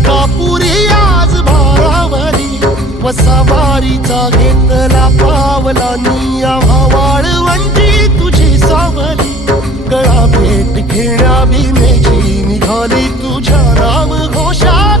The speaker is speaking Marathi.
तुळजापुरी आज भारावरी वसावारीचा घेतला पावला निया वाळवंटी तुझी सावली गळा भेट घेण्या भीमेची निघाली तुझ्या नाम घोषात